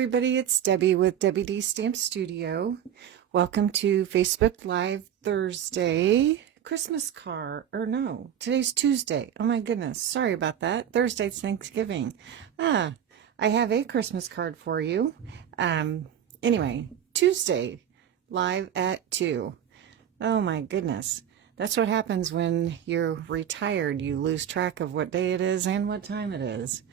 everybody, it's Debbie with Debbie D Stamp Studio. Welcome to Facebook Live Thursday Christmas card, or no, today's Tuesday. Oh my goodness, sorry about that. Thursday's Thanksgiving. I have a Christmas card for you. Anyway, Tuesday, live at 2. Oh my goodness. That's what happens when you're retired. You lose track of what day it is and what time it is.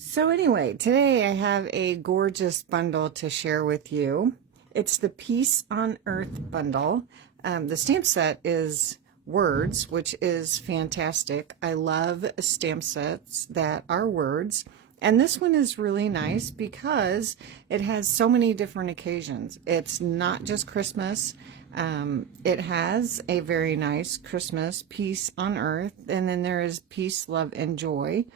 So anyway, today I have a gorgeous bundle to share with you. It's the Peace on Earth bundle. The stamp set is words, which is fantastic. I love stamp sets that are words. And this one is really nice because it has so many different occasions. It's not just Christmas. It has a very nice Christmas Peace on Earth. And then there is Peace, Love, and Joy.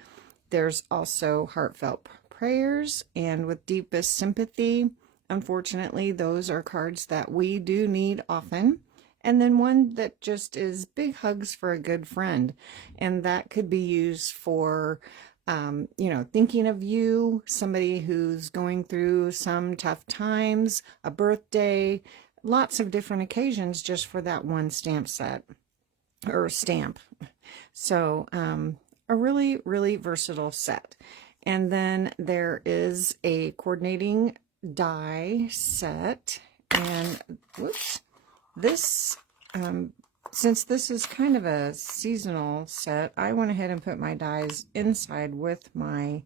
There's also heartfelt prayers and with deepest sympathy. Unfortunately, those are cards that we do need often. And then one that just is big hugs for a good friend. And that could be used for, thinking of you, somebody who's going through some tough times, a birthday, lots of different occasions just for that one stamp set or stamp. So, a really, really versatile set. And then there is a coordinating die set. And whoops, this, since this is kind of a seasonal set, I went ahead and put my dies inside with my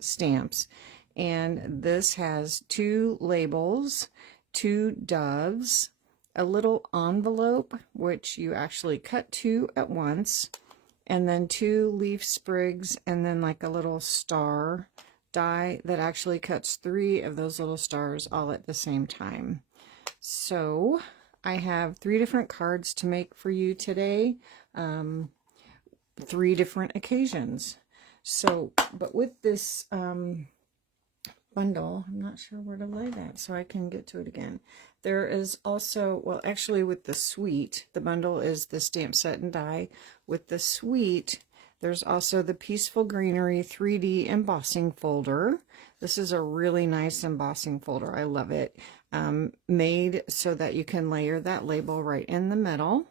stamps. And this has 2 labels, 2 doves, a little envelope, which you actually cut 2 at once, and then 2 leaf sprigs, and then like a little star die that actually cuts 3 of those little stars all at the same time. So I have 3 different cards to make for you today, 3 different occasions. So, but with this bundle, I'm not sure where to lay that so I can get to it again. There is also, well, actually with the suite, the bundle is the stamp set and die. With the suite, there's also the Peaceful Greenery 3D embossing folder. This is a really nice embossing folder. I love it. Made so that you can layer that label right in the middle.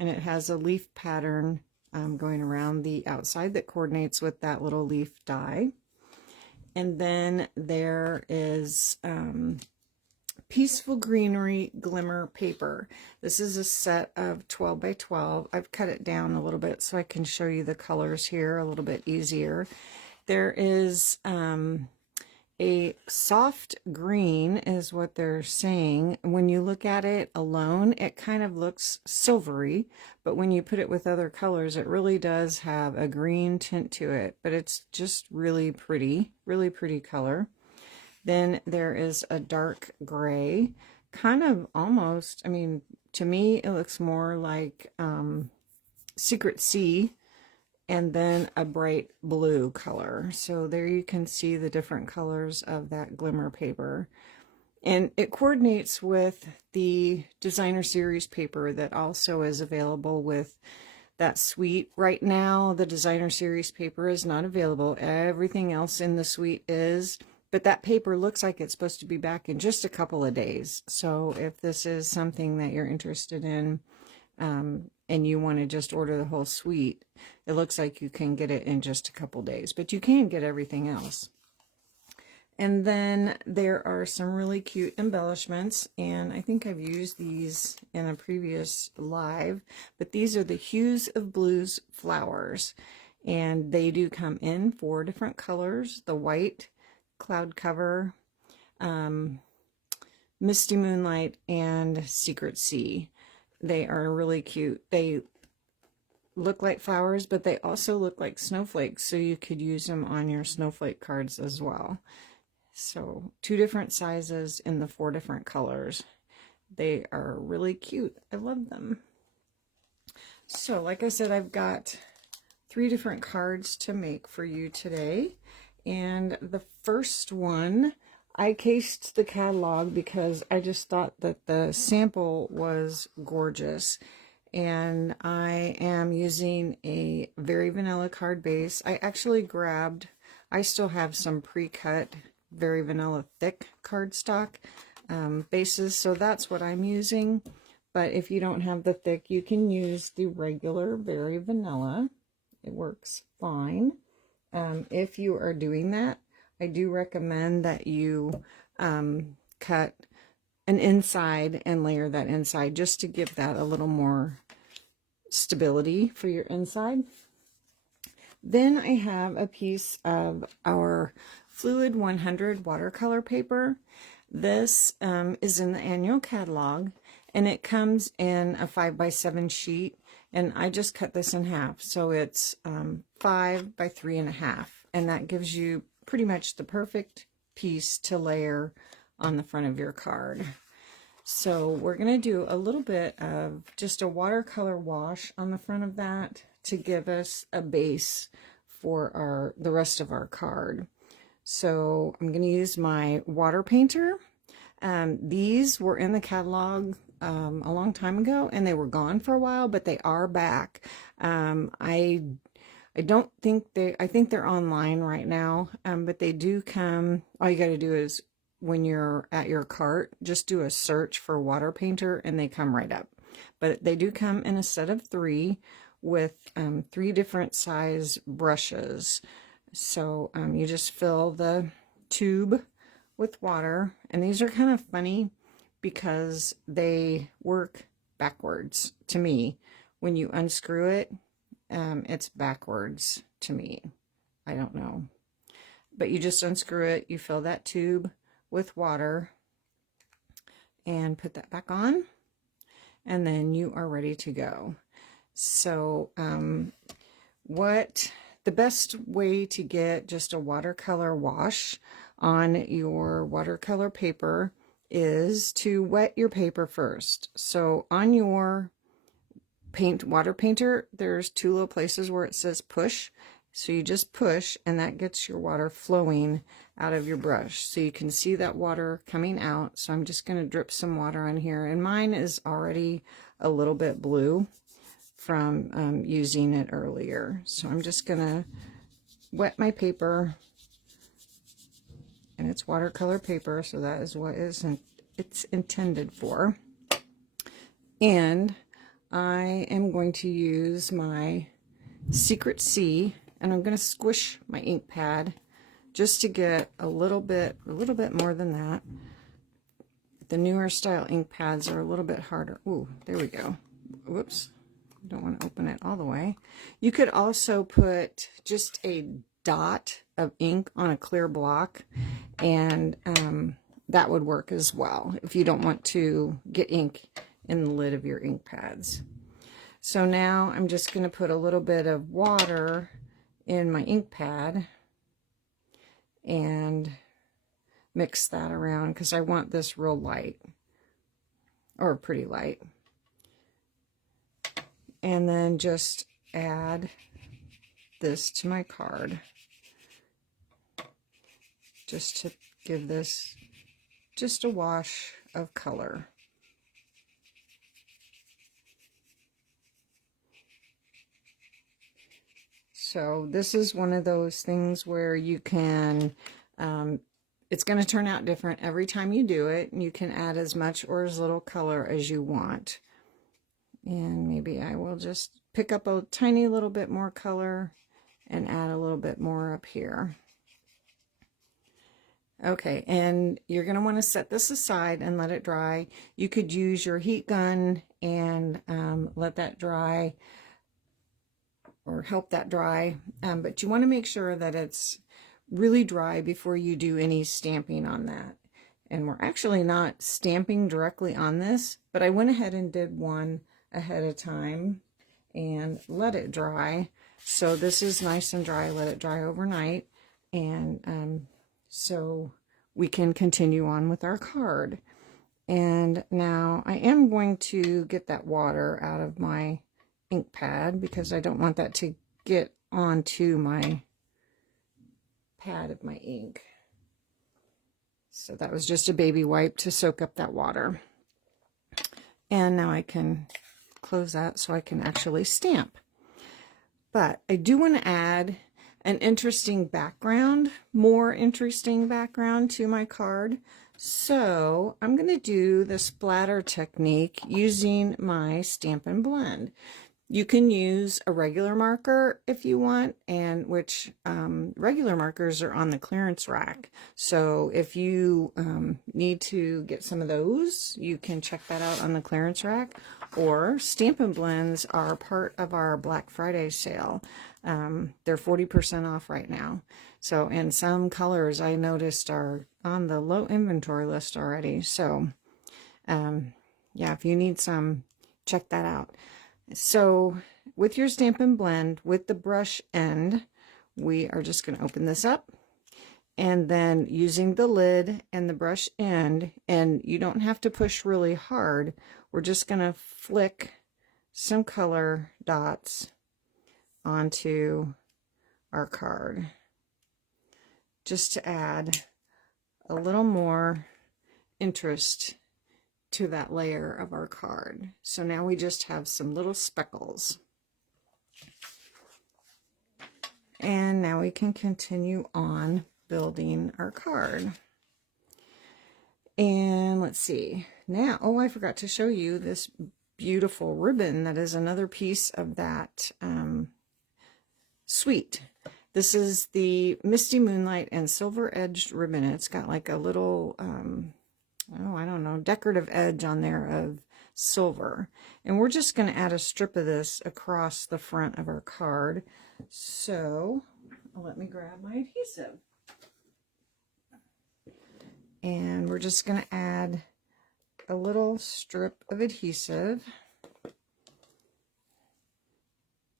And it has a leaf pattern going around the outside that coordinates with that little leaf die. And then there is Peaceful Greenery Glimmer Paper. This is a set of 12 by 12. I've cut it down a little bit so I can show you the colors here a little bit easier. There is a soft green is what they're saying. When you look at it alone, it kind of looks silvery, but when you put it with other colors, it really does have a green tint to it, but it's just really pretty color. Then there is a dark gray, kind of almost, I mean, to me, it looks more like Secret Sea, and then a bright blue color. So there you can see the different colors of that glimmer paper. And it coordinates with the designer series paper that also is available with that suite. Right now, the designer series paper is not available. Everything else in the suite is. But that paper looks like it's supposed to be back in just a couple of days. So if this is something that you're interested in and you want to just order the whole suite, it looks like you can get it in just a couple days. But you can get everything else. And then there are some really cute embellishments. And I think I've used these in a previous live. But these are the Hues of Blues flowers. And they do come in 4 different colors. The white, cloud cover, misty moonlight, and secret sea. They are really cute. They look like flowers, but they also look like snowflakes, so you could use them on your snowflake cards as well. So 2 different sizes in the 4 different colors. They are really cute. I love them. So like I said, I've got 3 different cards to make for you today. And the first one, I cased the catalog because I just thought that the sample was gorgeous. And I am using a very vanilla card base. I actually grabbed, I still have some pre-cut very vanilla thick cardstock bases, so that's what I'm using. But if you don't have the thick, you can use the regular very vanilla. It works fine. If you are doing that, I do recommend that you cut an inside and layer that inside just to give that a little more stability for your inside. Then I have a piece of our Fluid 100 watercolor paper. This is in the annual catalog, and it comes in a 5x7 sheet, and I just cut this in half, so it's 5 by 3.5, and that gives you pretty much the perfect piece to layer on the front of your card. So we're going to do a little bit of just a watercolor wash on the front of that to give us a base for the rest of our card. So I'm going to use my water painter. These were in the catalog a long time ago, and they were gone for a while, but they are back. I don't think I think they're online right now, but they do come. All you got to do is, when you're at your cart, just do a search for water painter and they come right up. But they do come in a set of 3 with 3 different size brushes. So you just fill the tube with water, and these are kind of funny because they work backwards to me. When you unscrew it, it's backwards to me. I don't know. But you just unscrew it, you fill that tube with water and put that back on, and then you are ready to go. So the best way to get just a watercolor wash on your watercolor paper is to wet your paper first. So on your water painter, there's 2 little places where it says push. So you just push, and that gets your water flowing out of your brush. So you can see that water coming out. So I'm just going to drip some water on here. And mine is already a little bit blue from using it earlier. So I'm just going to wet my paper. And it's watercolor paper, so that is what it's intended for. And I am going to use my Secret C, and I'm going to squish my ink pad just to get a little bit more than that. The newer style ink pads are a little bit harder. Ooh, there we go. Whoops. Don't want to open it all the way. You could also put just a dot of ink on a clear block, and that would work as well if you don't want to get ink in the lid of your ink pads. So now I'm just going to put a little bit of water in my ink pad and mix that around because I want this real light, or pretty light. And then just add this to my card just to give this just a wash of color. So this is one of those things where you can, it's going to turn out different every time you do it. You can add as much or as little color as you want. And maybe I will just pick up a tiny little bit more color and add a little bit more up here. Okay, and you're going to want to set this aside and let it dry. You could use your heat gun and let that dry, or help that dry, but you want to make sure that it's really dry before you do any stamping on that. And we're actually not stamping directly on this, but I went ahead and did one ahead of time and let it dry. So this is nice and dry. Let it dry overnight, and so we can continue on with our card. And now I am going to get that water out of my ink pad because I don't want that to get onto my pad of my ink. So that was just a baby wipe to soak up that water. And now I can close that so I can actually stamp. But I do want to add an interesting background, more interesting background to my card. So I'm going to do the splatter technique using my Stampin' Blend. You can use a regular marker if you want, and which regular markers are on the clearance rack. So if you need to get some of those, you can check that out on the clearance rack. Or Stampin' Blends are part of our Black Friday sale. They're 40% off right now. So, and some colors I noticed are on the low inventory list already. So, yeah, if you need some, check that out. So with your Stampin' Blend, with the brush end, we are just going to open this up, and then using the lid and the brush end, and you don't have to push really hard, we're just going to flick some color dots onto our card just to add a little more interest to that layer of our card. So now we just have some little speckles. And now we can continue on building our card. And let's see. Now, oh, I forgot to show you this beautiful ribbon that is another piece of that suite. This is the Misty Moonlight and Silver Edged ribbon. It's got like a little oh, I don't know, decorative edge on there of silver. And we're just going to add a strip of this across the front of our card. So let me grab my adhesive. And we're just going to add a little strip of adhesive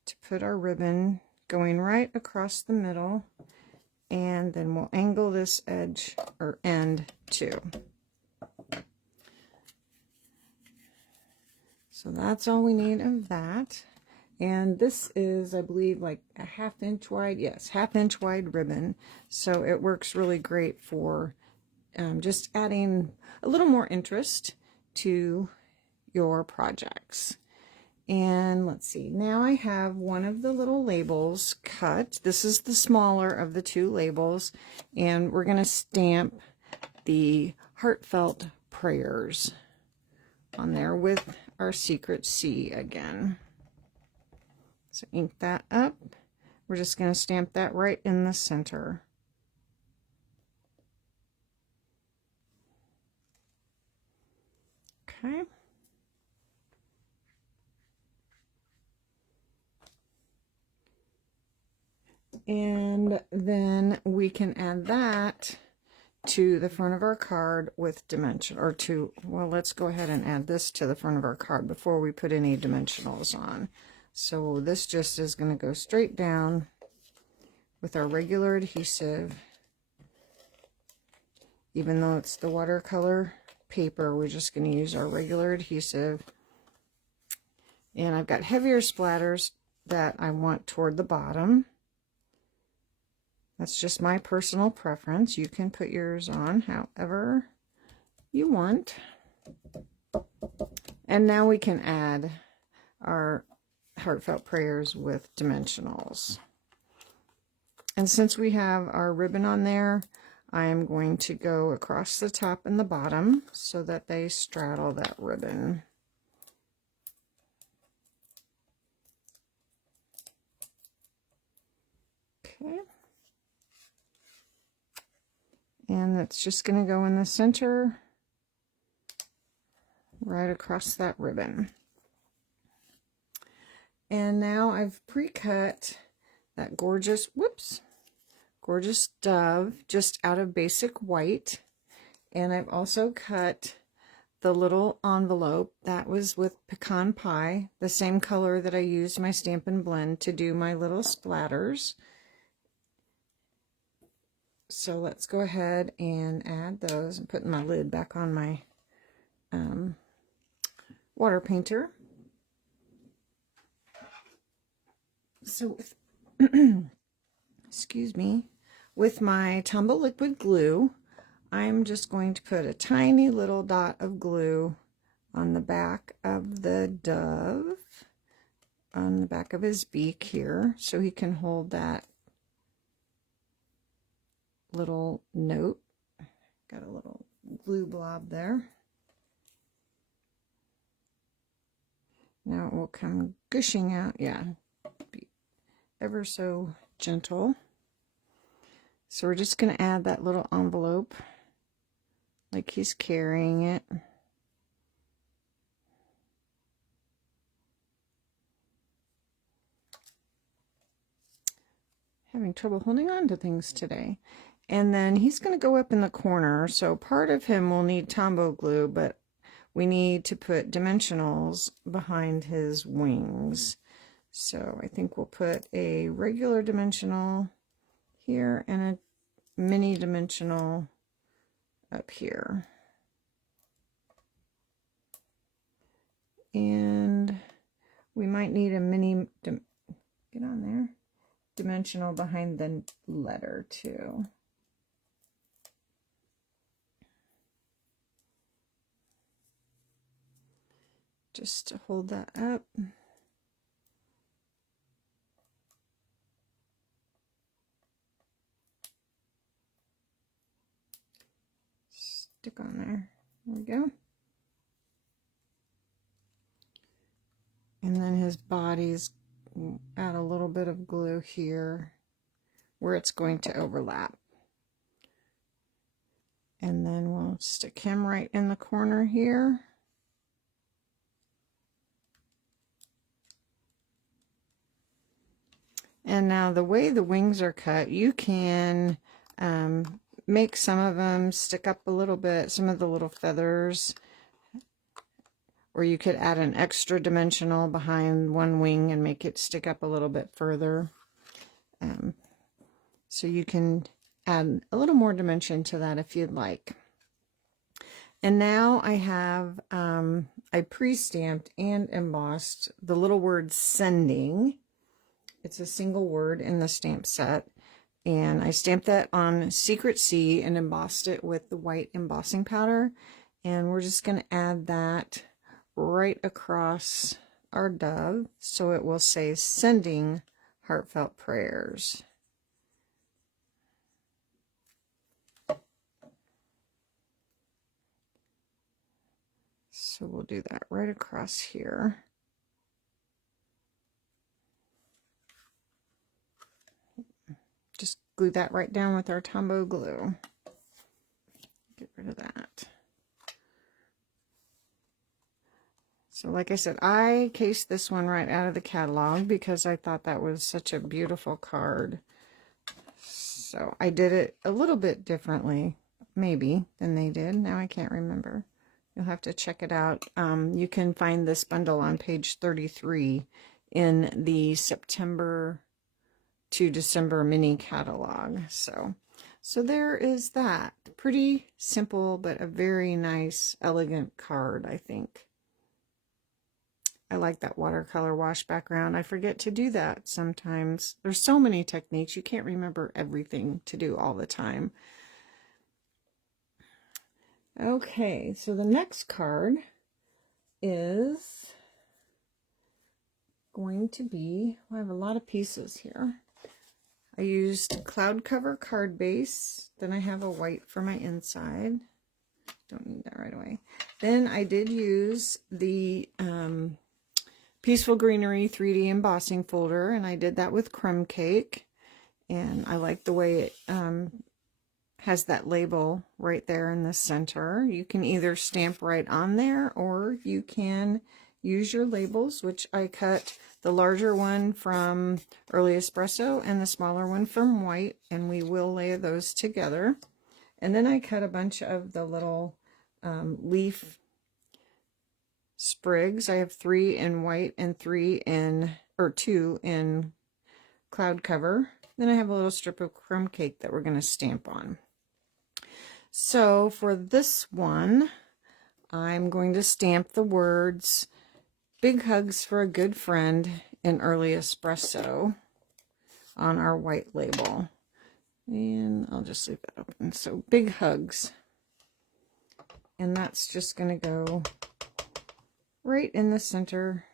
to put our ribbon going right across the middle. And then we'll angle this edge or end too. So that's all we need of that. And this is, I believe, like a 1/2 inch wide. Yes, 1/2 inch wide ribbon. So it works really great for just adding a little more interest to your projects. And let's see, now I have one of the little labels cut. This is the smaller of the two labels. And we're going to stamp the heartfelt prayers on there with our secret C again. So ink that up. We're just going to stamp that right in the center. Okay. And then we can add that to the front of our card with dimension, or to, well, let's go ahead and add this to the front of our card before we put any dimensionals on. So this just is going to go straight down with our regular adhesive. Even though it's the watercolor paper, we're just going to use our regular adhesive. And I've got heavier splatters that I want toward the bottom. That's just my personal preference. You can put yours on however you want. And now we can add our heartfelt prayers with dimensionals. And since we have our ribbon on there, I am going to go across the top and the bottom so that they straddle that ribbon. Okay. And it's just going to go in the center, right across that ribbon. And now I've pre-cut that gorgeous, gorgeous dove just out of basic white. And I've also cut the little envelope that was with pecan pie, the same color that I used my Stampin' Blend to do my little splatters. So let's go ahead and add those. I'm putting my lid back on my water painter. So with, excuse me, with my Tumble liquid glue, I'm just going to put a tiny little dot of glue on the back of the dove, on the back of his beak here, so he can hold that little note. Got a little glue blob there. Now it will come gushing out. Yeah, be ever so gentle. So we're just going to add that little envelope like he's carrying it. Having trouble holding on to things today. And then he's going to go up in the corner. So part of him will need Tombow glue, but we need to put dimensionals behind his wings. So I think we'll put a regular dimensional here and a mini dimensional up here. And we might need a mini, get on there, dimensional behind the letter too. Just to hold that up. Stick on there. There we go. And then his body's, add a little bit of glue here where it's going to overlap. And then we'll stick him right in the corner here. And now the way the wings are cut, you can make some of them stick up a little bit, some of the little feathers, or you could add an extra dimensional behind one wing and make it stick up a little bit further. So you can add a little more dimension to that if you'd like. And now I have, I pre-stamped and embossed the little word sending. It's a single word in the stamp set. And I stamped that on Secret C and embossed it with the white embossing powder. And we're just going to add that right across our dove so it will say sending heartfelt prayers. So we'll do that right across here. Just glue that right down with our Tombow glue. Get rid of that. So like I said, I cased this one right out of the catalog because I thought that was such a beautiful card. So I did it a little bit differently, maybe, than they did. Now I can't remember. You'll have to check it out. You can find this bundle on page 33 in the September to December mini catalog. So there is that. Pretty simple, but a very nice, elegant card, I think. I like that watercolor wash background. I forget to do that sometimes. There's so many techniques. You can't remember everything to do all the time. Okay, so the next card is going to be, I have a lot of pieces here. I used cloud cover card base. Then I have a white for my inside. Don't need that right away. Then I did use the Peaceful Greenery 3D embossing folder, and I did that with crumb cake. And I like the way it has that label right there in the center. You can either stamp right on there, or you can use your labels, which I cut the larger one from Early Espresso and the smaller one from White, and we will lay those together. And then I cut a bunch of the little leaf sprigs. I have 3 in white and 2 in cloud cover. Then I have a little strip of crumb cake that we're going to stamp on. So for this one, I'm going to stamp the words "Big Hugs for a Good Friend" in Early Espresso on our white label. And I'll just leave that open. So big hugs. And that's just going to go right in the center.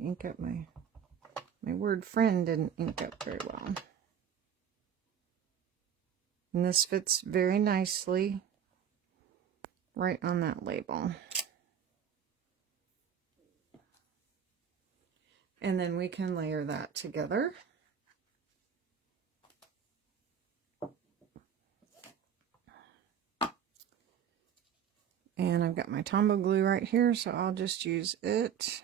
Ink up my word friend didn't ink up very well. And this fits very nicely right on that label. And then we can layer that together. And I've got my Tombow glue right here, so I'll just use it.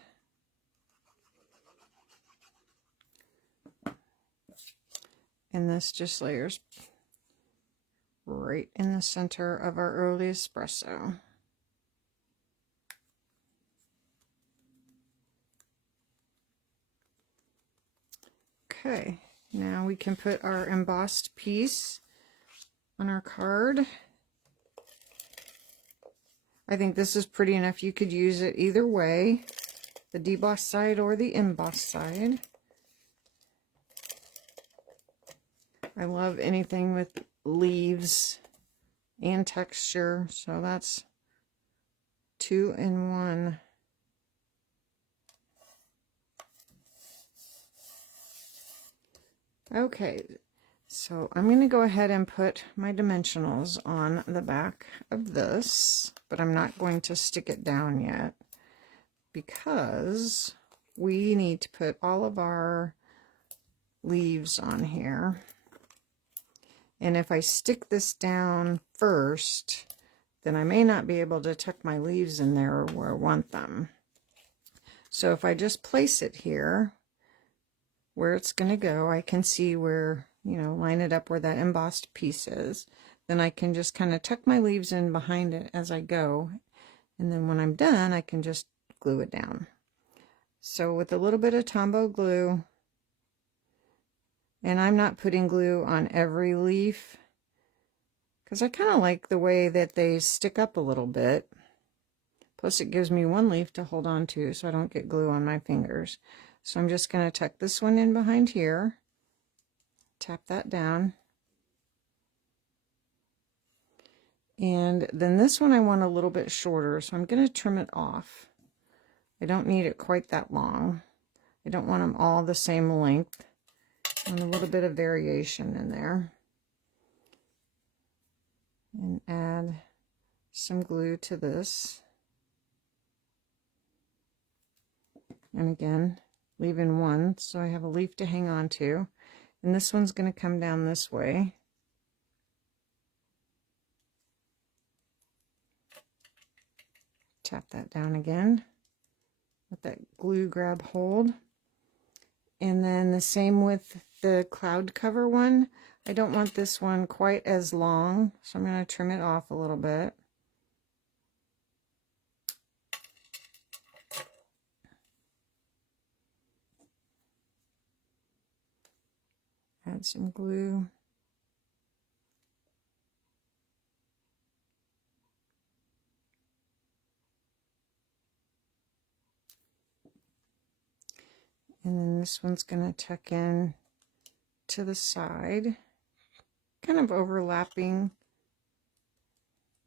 And this just layers right in the center of our early espresso. Okay, now we can put our embossed piece on our card. I think this is pretty enough. You could use it either way, the debossed side or the embossed side. I love anything with leaves and texture, so that's 2 in 1. Okay, so I'm going to go ahead and put my dimensionals on the back of this, but I'm not going to stick it down yet because we need to put all of our leaves on here. And if I stick this down first, then I may not be able to tuck my leaves in there where I want them. So if I just place it here, where it's going to go, I can see where, you know, line it up where that embossed piece is. Then I can just kind of tuck my leaves in behind it as I go. And then when I'm done, I can just glue it down. So with a little bit of Tombow glue, and I'm not putting glue on every leaf because I kind of like the way that they stick up a little bit. Plus it gives me one leaf to hold on to so I don't get glue on my fingers. So I'm just going to tuck this one in behind here, tap that down. And then this one I want a little bit shorter, so I'm going to trim it off. I don't need it quite that long. I don't want them all the same length. And a little bit of variation in there. And add some glue to this. And again, leaving one so I have a leaf to hang on to. And this one's going to come down this way. Tap that down again. Let that glue grab hold. And then the same with the cloud cover one. I don't want this one quite as long, so I'm going to trim it off a little bit. Add some glue. And then this one's going to tuck in to the side, kind of overlapping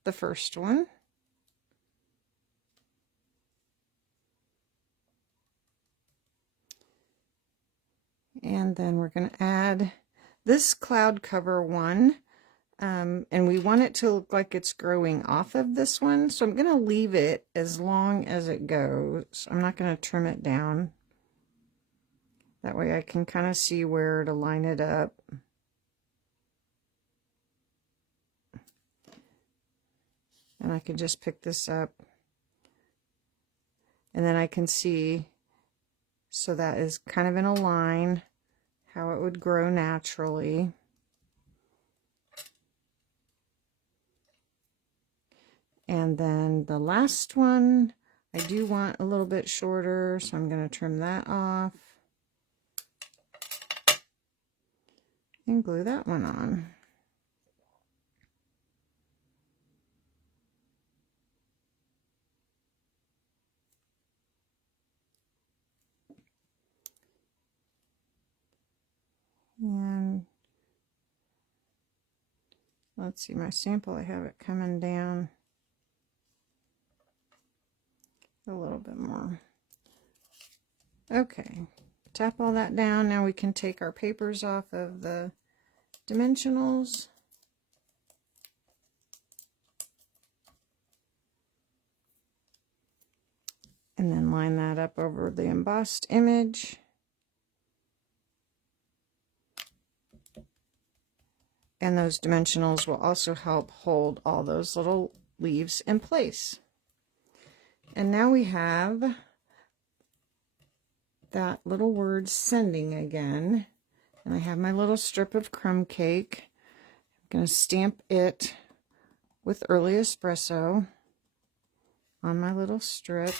the first one. And then we're going to add this cloud cover one, and we want it to look like it's growing off of this one. So I'm going to leave it as long as it goes. I'm not going to trim it down. That way I can kind of see where to line it up. And I can just pick this up. And then I can see, so that is kind of in a line, how it would grow naturally. And then the last one, I do want a little bit shorter, so I'm going to trim that off. And glue that one on. And let's see, my sample, I have it coming down a little bit more. Okay, tap all that down. Now we can take our papers off of the dimensionals. And then line that up over the embossed image. And those dimensionals will also help hold all those little leaves in place. And now we have that little word sending again. And I have my little strip of crumb cake. I'm going to stamp it with Early Espresso on my little strip.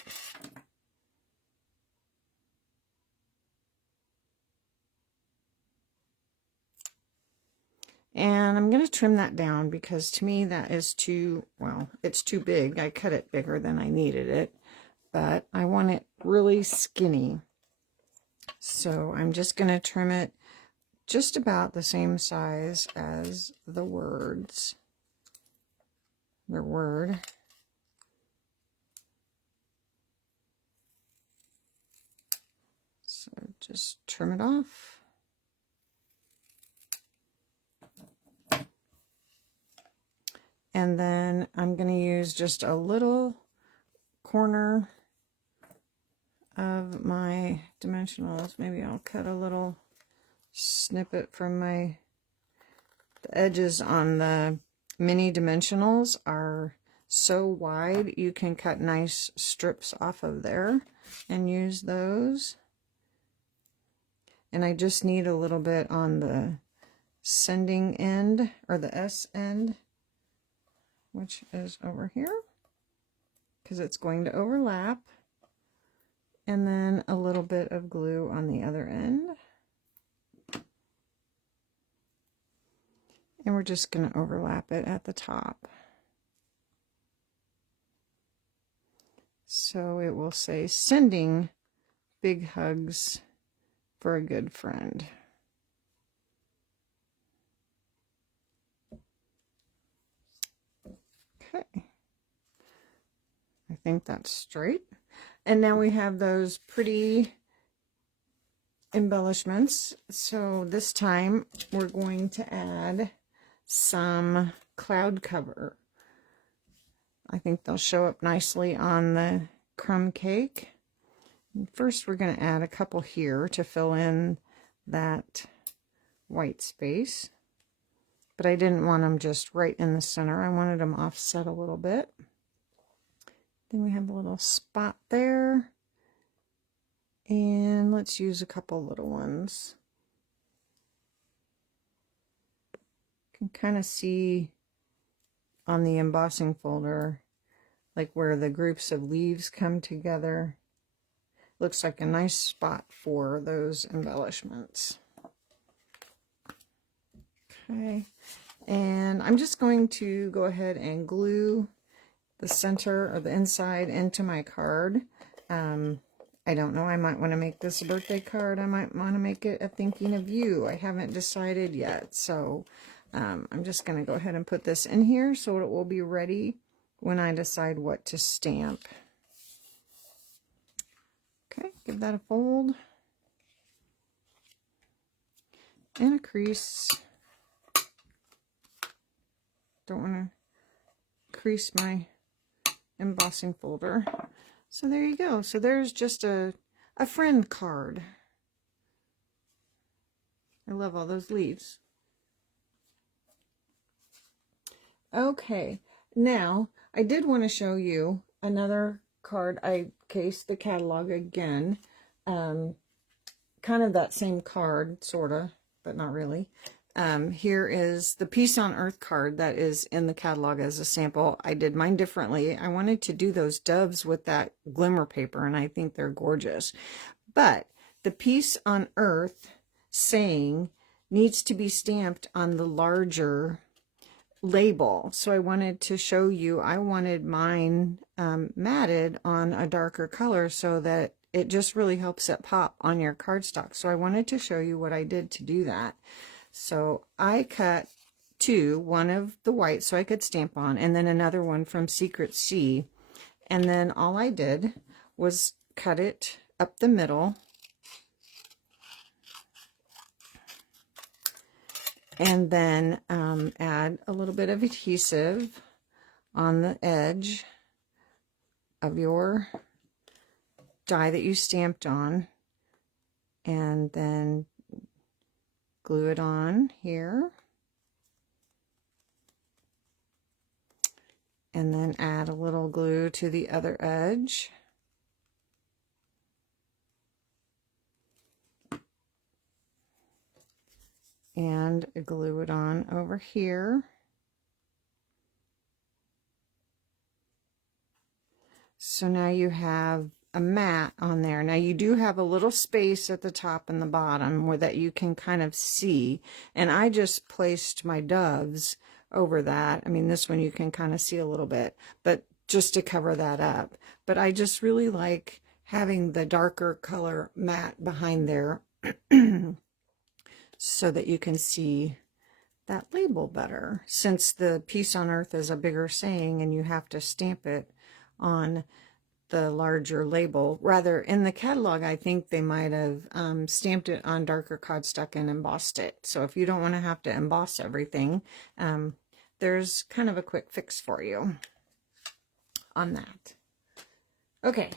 And I'm going to trim that down because to me that is too, well, it's too big. I cut it bigger than I needed it, but I want it really skinny. So I'm just going to trim it just about the same size as the words, the word. So just trim it off. And then I'm going to use just a little corner of my dimensionals. Maybe I'll cut a little snippet from the edges on the mini dimensionals are so wide you can cut nice strips off of there and use those. And I just need a little bit on the sending end, or the S end, which is over here, because it's going to overlap. And then a little bit of glue on the other end. And we're just going to overlap it at the top. So it will say, sending big hugs for a good friend. Okay. I think that's straight. And now we have those pretty embellishments. So this time we're going to add some cloud cover. I think they'll show up nicely on the crumb cake. And first we're going to add a couple here to fill in that white space. But I didn't want them just right in the center. I wanted them offset a little bit. Then we have a little spot there. And let's use a couple little ones. You can kind of see on the embossing folder, like where the groups of leaves come together. Looks like a nice spot for those embellishments. Okay, and I'm just going to go ahead and glue the center or the inside into my card. I don't know, I might want to make this a birthday card. I might want to make it a thinking of you. I haven't decided yet, so I'm just going to go ahead and put this in here so it will be ready when I decide what to stamp. Okay, give that a fold and a crease. Don't want to crease my embossing folder. So there you go. So there's just a friend card. I love all those leaves. Okay, now I did want to show you another card. I cased the catalog again. Kind of that same card, sort of, but not really. Here is the Peace on Earth card that is in the catalog as a sample. I did mine differently. I wanted to do those doves with that glimmer paper, and I think they're gorgeous. But the Peace on Earth saying needs to be stamped on the larger label. So I wanted to show you, I wanted mine matted on a darker color so that it just really helps it pop on your cardstock. So I wanted to show you what I did to do that. So I cut two, one of the white so I could stamp on, and then another one from Secret Sea. And then all I did was cut it up the middle. And then add a little bit of adhesive on the edge of your die that you stamped on, and then glue it on here, and then add a little glue to the other edge. And glue it on over here. So now you have a mat on there. Now you do have a little space at the top and the bottom where that you can kind of see. And I just placed my doves over that. I mean, this one you can kind of see a little bit, but just to cover that up. But I just really like having the darker color mat behind there so that you can see that label better, since the Peace on Earth is a bigger saying and you have to stamp it on the larger label. Rather, in the catalog, I think they might have stamped it on darker cardstock and embossed it. So if you don't want to have to emboss everything, there's kind of a quick fix for you on that. Okay,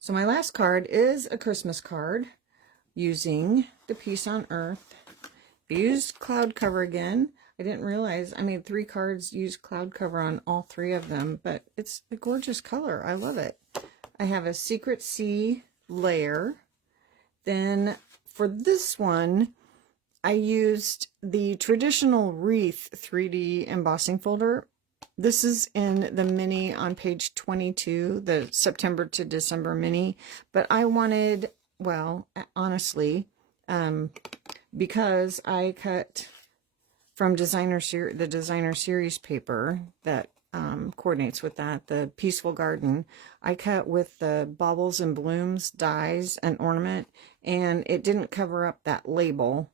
so my last card is a Christmas card using the Peace on Earth. I used cloud cover again. I didn't realize I made 3 cards, used cloud cover on all 3 of them, but it's a gorgeous color. I love it. I have a Secret Sea layer. Then for this one, I used the traditional wreath 3D embossing folder. This is in the mini on page 22, the September to December mini, but I wanted, well, honestly, because I cut from the designer series paper that coordinates with that, the Peaceful Garden, I cut with the Baubles and Blooms dies and ornament, and it didn't cover up that label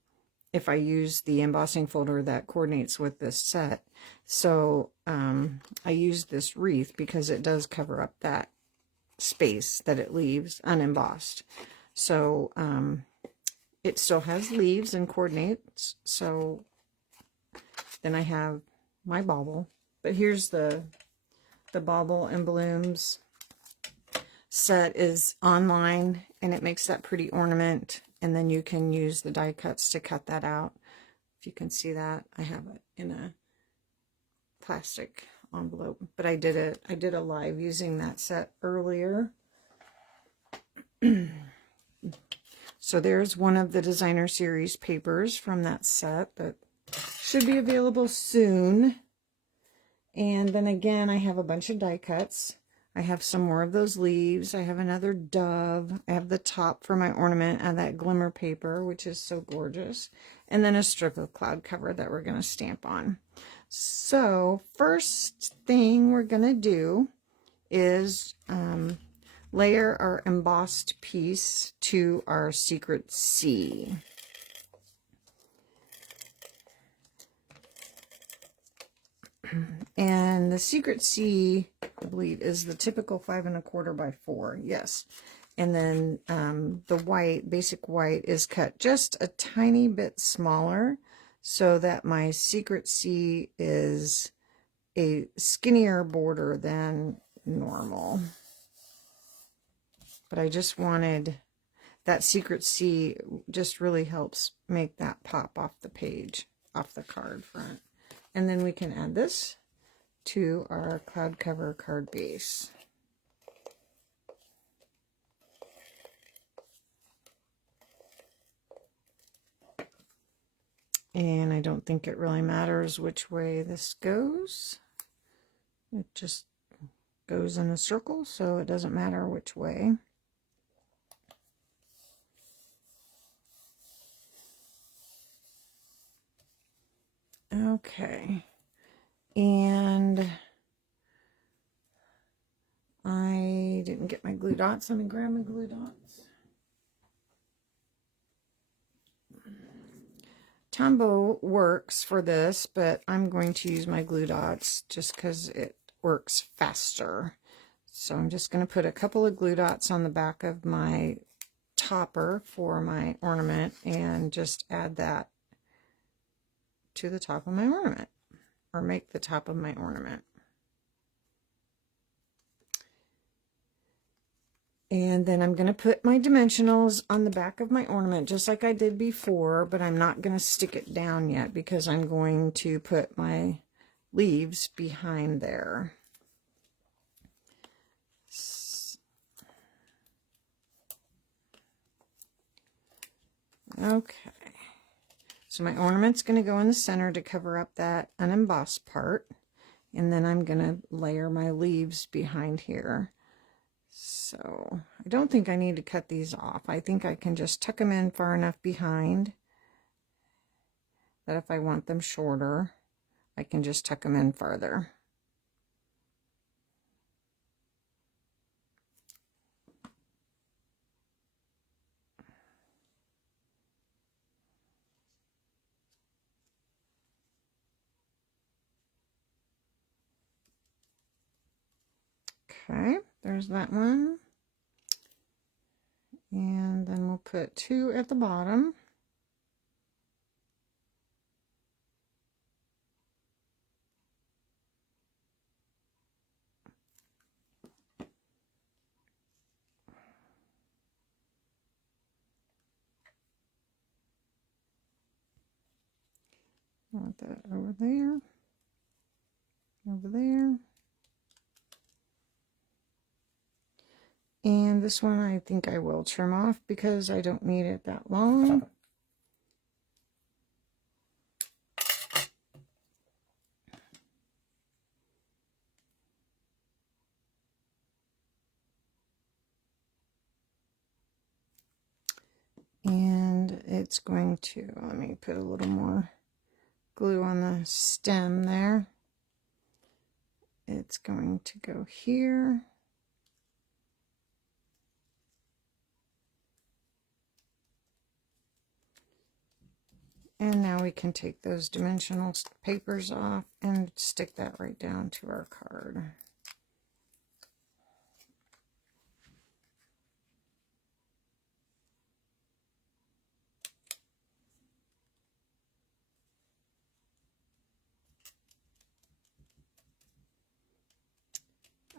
if I use the embossing folder that coordinates with this set. So I used this wreath because it does cover up that space that it leaves unembossed. So it still has leaves and coordinates. So then I have my bauble. But here's the Bauble and Blooms set is online, and it makes that pretty ornament. And then you can use the die cuts to cut that out. If you can see that, I have it in a plastic envelope. But I did a live using that set earlier. So there's one of the designer series papers from that set that should be available soon. And then again, I have a bunch of die cuts. I have some more of those leaves. I have another dove. I have the top for my ornament and that glimmer paper, which is so gorgeous. And then a strip of cloud cover that we're going to stamp on. So first thing we're going to do is layer our embossed piece to our Secret Sea. And the Secret Sea, I believe, is the typical 5 1/4 by 4. Yes. And then the white, basic white, is cut just a tiny bit smaller so that my Secret Sea is a skinnier border than normal. But I just wanted that Secret Sea, just really helps make that pop off the page, off the card front. And then we can add this to our cloud cover card base. And I don't think it really matters which way this goes. It just goes in a circle, so it doesn't matter which way. Okay, and I didn't get my glue dots. Let me grab my glue dots. Tombow works for this, but I'm going to use my glue dots just because it works faster. So I'm just going to put a couple of glue dots on the back of my topper for my ornament and just add that to the top of my ornament, or make the top of my ornament. And then I'm going to put my dimensionals on the back of my ornament just like I did before, but I'm not going to stick it down yet because I'm going to put my leaves behind there. Okay, so my ornament's going to go in the center to cover up that unembossed part, and then I'm going to layer my leaves behind here. So I don't think I need to cut these off. I think I can just tuck them in far enough behind that if I want them shorter, I can just tuck them in farther. Okay, there's that one. And then we'll put 2 at the bottom. I want that over there, over there. And this one I think I will trim off because I don't need it that long. And it's going to, let me put a little more glue on the stem there. It's going to go here. And now we can take those dimensional papers off and stick that right down to our card.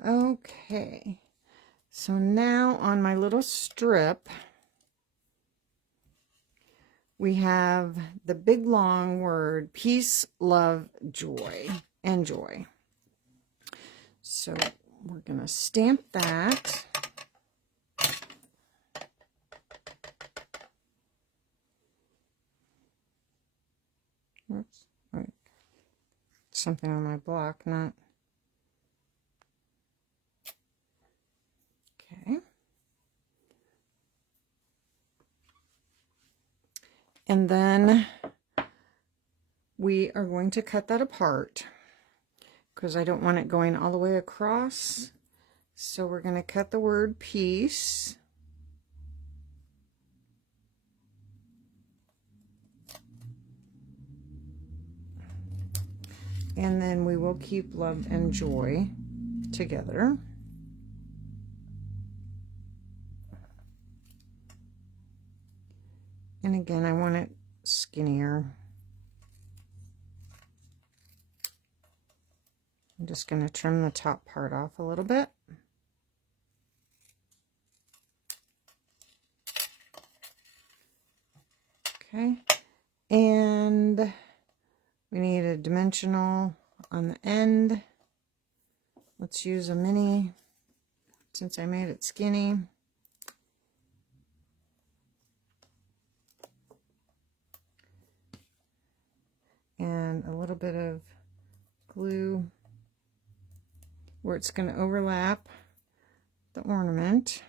Okay, so now on my little strip, we have the big long word, peace, love, joy, and joy. So we're going to stamp that. Oops, wait. Something on my block, not. Okay. And then we are going to cut that apart because I don't want it going all the way across. So we're going to cut the word peace. And then we will keep love and joy together. And again, I want it skinnier. I'm just going to trim the top part off a little bit. Okay, and we need a dimensional on the end. Let's use a mini since I made it skinny. And a little bit of glue where it's going to overlap the ornament.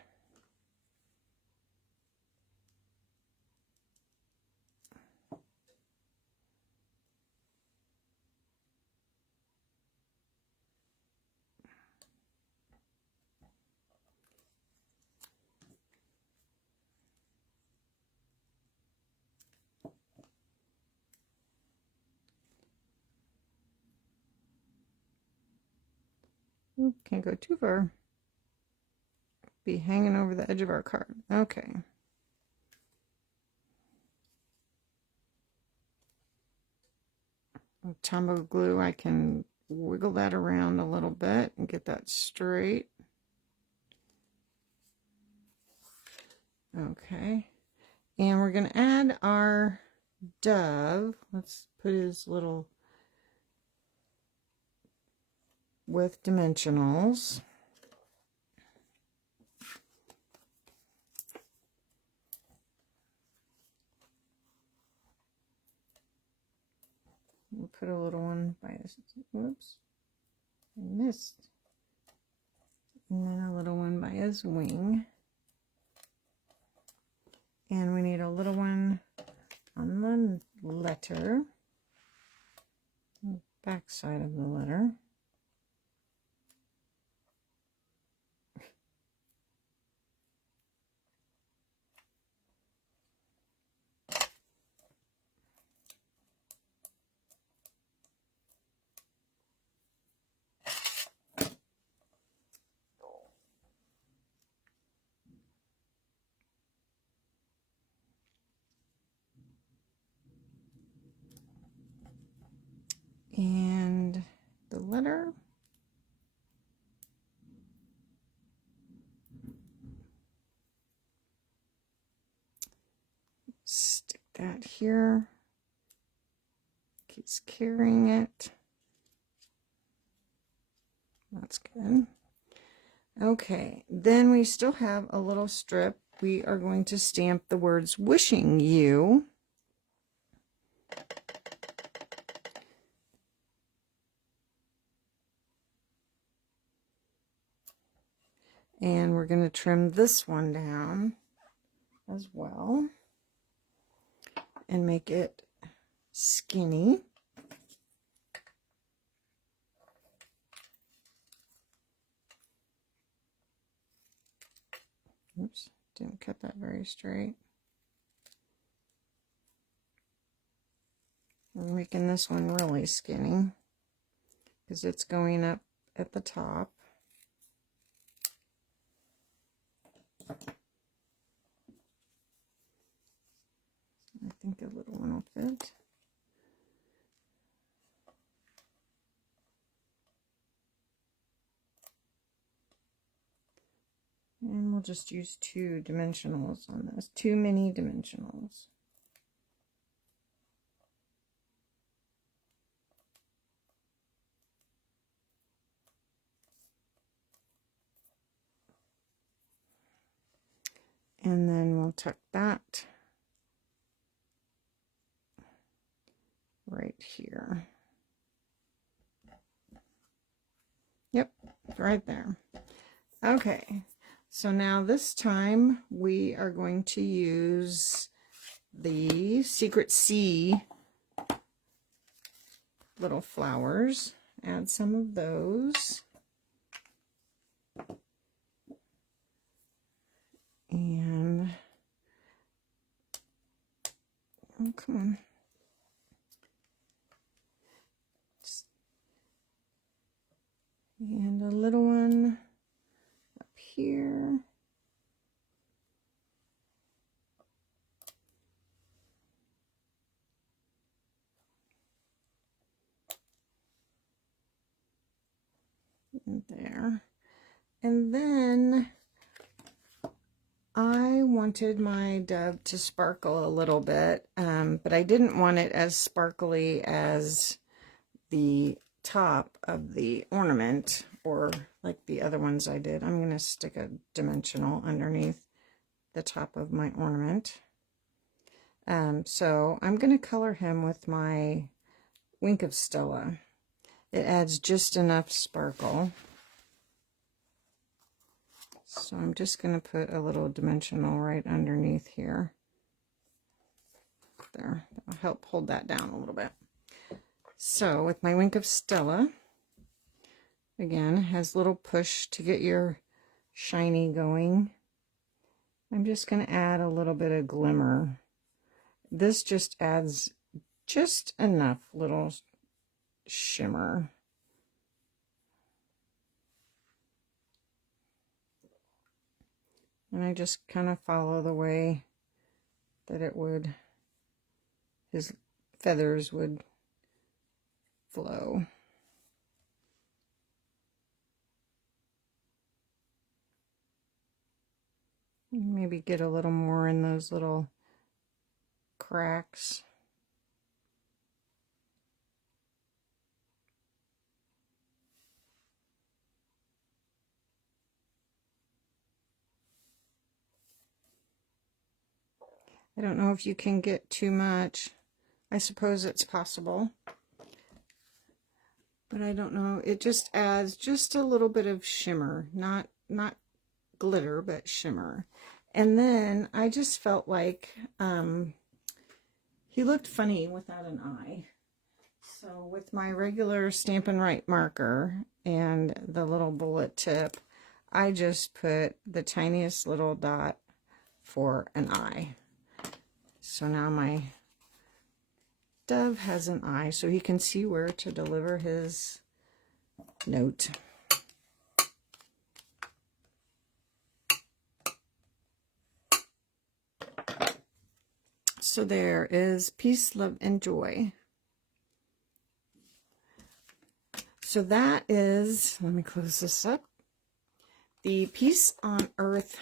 Ooh, can't go too far. Be hanging over the edge of our card. Okay. With Tombow glue, I can wiggle that around a little bit and get that straight. Okay. And we're going to add our dove. Let's put his little with dimensionals. We'll put a little one by his, whoops, I missed. And then a little one by his wing. And we need a little one on the letter, back side of the letter. And the letter. Stick that here. Keeps carrying it. That's good. Okay, then we still have a little strip. We are going to stamp the words wishing you. And we're going to trim this one down as well and make it skinny. Oops, didn't cut that very straight. We're making this one really skinny because it's going up at the top. I think a little one will fit. And we'll just use 2 dimensionals on this, 2 mini dimensionals. And then we'll tuck that right here. Yep, right there. Okay, so now this time we are going to use the Secret Sea little flowers. Add some of those. And, oh, come on. And a little one up here. And there. And then I wanted my dove to sparkle a little bit, but I didn't want it as sparkly as the top of the ornament or like the other ones I did. I'm going to stick a dimensional underneath the top of my ornament. So I'm going to color him with my Wink of Stella. It adds just enough sparkle. So I'm just going to put a little dimensional right underneath here. There, that'll help hold that down a little bit. So with my Wink of Stella, again, has a little push to get your shiny going. I'm just going to add a little bit of glimmer. This just adds just enough little shimmer. And I just kind of follow the way that it would, his feathers would flow. Maybe get a little more in those little cracks. I don't know if you can get too much. I suppose it's possible, but I don't know. It just adds just a little bit of shimmer, not glitter, but shimmer. And then I just felt like he looked funny without an eye. So with my regular Stampin' Right marker and the little bullet tip, I just put the tiniest little dot for an eye. So now my dove has an eye, so he can see where to deliver his note. So there is peace, love, and joy. So that is, let me close this up, the Peace on Earth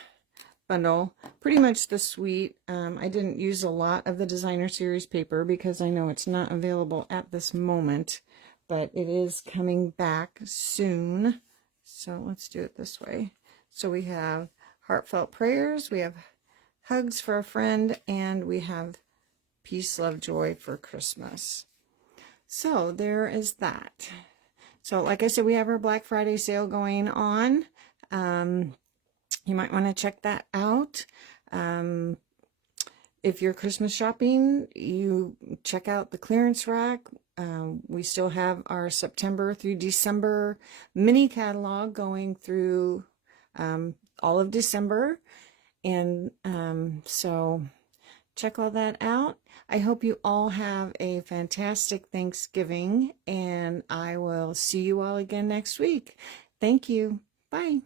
bundle. Pretty much the suite. I didn't use a lot of the designer series paper because I know it's not available at this moment, but it is coming back soon. So let's do it this way. So we have heartfelt prayers, we have hugs for a friend, and we have peace, love, joy for Christmas. So there is that. So like I said, we have our Black Friday sale going on. You might want to check that out. If you're Christmas shopping, you check out the clearance rack. We still have our September through December mini catalog going through all of December. And so check all that out. I hope you all have a fantastic Thanksgiving, and I will see you all again next week. Thank you. Bye.